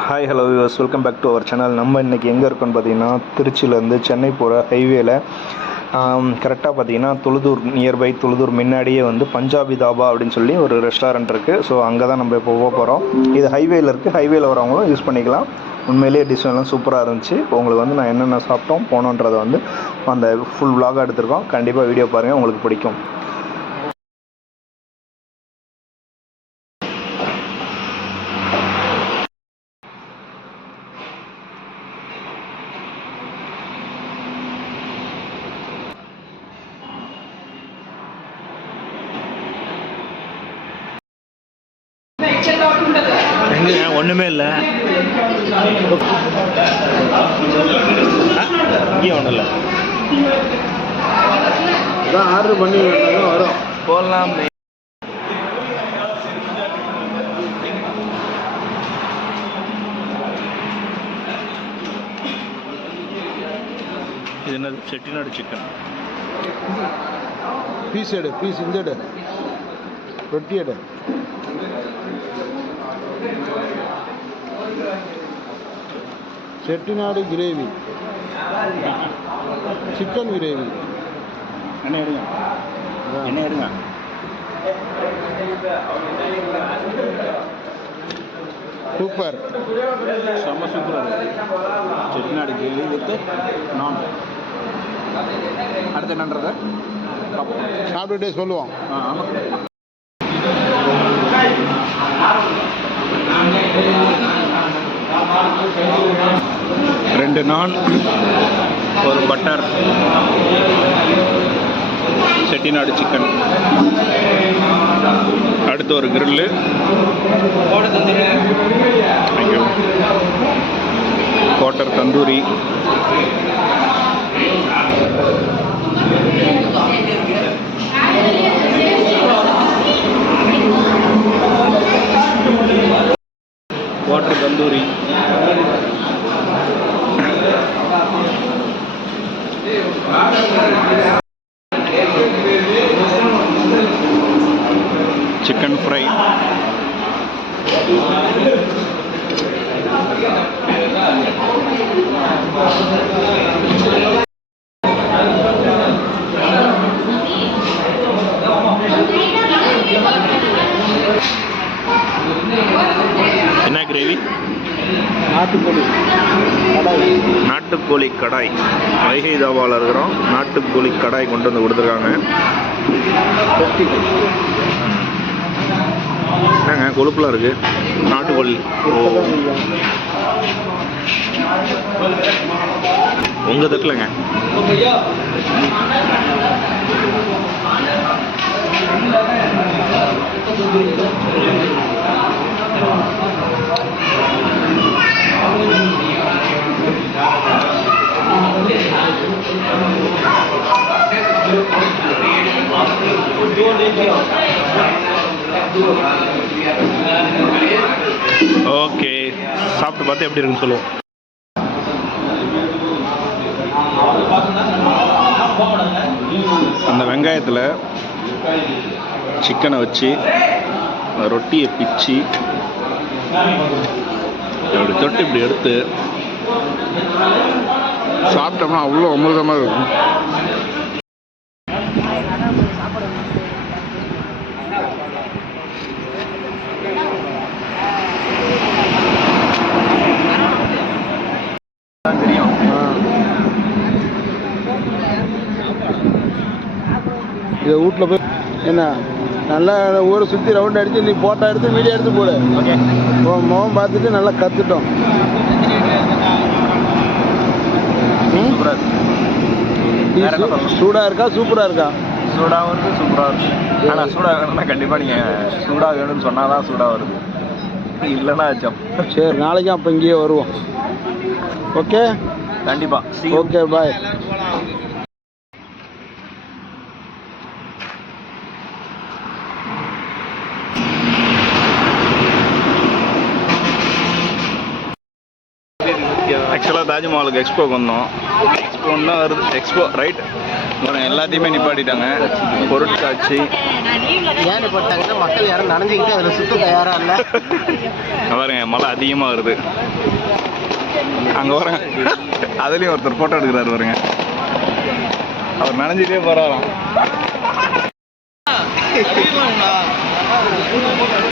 Hi hello viewers, welcome back to our channel. நம்ம இன்றைக்கி எங்கே இருக்கோன்னு பார்த்தீங்கன்னா, திருச்சியிலேருந்து சென்னை போகிற ஹைவேல கரெக்டாக பார்த்தீங்கன்னா நியர்பை தொழுதூர் முன்னாடியே வந்து பஞ்சாபி தாபா அப்படின்னு சொல்லி ஒரு ரெஸ்டாரண்ட் இருக்குது. ஸோ அங்கே தான் நம்ம இப்போ போக போகிறோம். இது ஹைவேல இருக்குது. ஹைவேல வரவங்களும் யூஸ் பண்ணிக்கலாம். உண்மையிலேயே டிஷ் எல்லாம் சூப்பராக இருந்துச்சு. உங்களுக்கு வந்து நான் என்னென்ன சாப்பிட்டோம் போனோன்றதை வந்து அந்த ஃபுல் விலாகாக எடுத்திருக்கோம். கண்டிப்பாக வீடியோ பாருங்கள், உங்களுக்கு பிடிக்கும். ஒன்றுமே இல்லை, இங்கே ஒன்றும் இல்லை. ஆர்டர் பண்ணி வரும் போடலாம். இது என்னது? செட்டிநாடு சிக்கன் பீஸ் எடு, பீஸ் இந்த எடு, ரொட்டி எடு. Chettinad gravy, chicken gravy. என்ன எடுங்க, என்ன எடுங்க. சூப்பர், செம்ம சூப்பராக இருக்குது. செட்டிநாடு கிரேவி வித் நான். அடுத்து என்னன்றதை சாப்பிட்டுட்டே சொல்லுவோம். ஆமாம். ரெண்டு நான், ஒரு பட்டர், செட்டிநாடு சிக்கன், அடுத்து ஒரு கிரில்லு, கோட்டர் தந்தூரி, வாட்டர் தந்தூரி, சிக்கன் ஃப்ரை, என்ன கிரேவி? நாட்டுக்கோழி கடாய். வைகை தாபாவில் இருக்கிறோம். நாட்டுக்கோழி கடாய் கொண்டு வந்து கொடுத்துருக்காங்க. என்னங்க கொழுப்புலாம் இருக்கு. நாட்டுக்கோழி உங்க தட்டுலங்க. ஓகே, சாப்பிட்டு பார்த்து எப்படி இருக்குன்னு சொல்லுவோம். அந்த வெங்காயத்தில் சிக்கனை வச்சு ரொட்டியை பிச்சு இப்படி தொட்டு இப்படி எடுத்து சாப்பிட்டோம்னா அவ்வளோ அமிர்தமாக இருக்கும். தெரியும். இதை வீட்டில் போய் என்ன நல்லா ஊரை சுற்றி ரவுண்ட் அடித்து நீ ஃபோட்டோ எடுத்து வீடியோ எடுத்து போடு. ஓகே, முகம் பார்த்துட்டு நல்லா கற்றுட்டோம். சூடாக இருக்கா சூப்பராக இருக்கா? சூடாக வருது, சூப்பராக இருக்குது. ஆனால் சூடாக வேணும்னா கண்டிப்பாக நீங்கள் சூடாக வேணும்னு சொன்னால் தான் சூடாக வருது, இல்லைன்னா ஆச்சோம். சரி, நாளைக்கும் அப்போ இங்கேயே வருவோம். ஓகே, கண்டிப்பாக. ஓகே, பாய். ஆக்சுவலாக தாஜ்மஹாலுக்கு எக்ஸ்போக்கு வந்தோம். எக்ஸ்போன்னா வருது, எக்ஸ்போ ரைட். எல்லாத்தையுமே நிப்பாட்டிட்டாங்க. பொருட்காட்சி ஏன் நிப்பாட்டாங்கன்னா மக்கள் யாரும் நனைஞ்சிக்கிட்டு அதில் சுத்த தயாராக இல்லை. பாருங்க மழை அதிகமாக வருது. அங்கே வரேன், அதுலேயும் ஒருத்தர் ஃபோட்டோ எடுக்கிறாரு பாருங்க. அவர் நனைஞ்சிட்டே போகிறாராம்.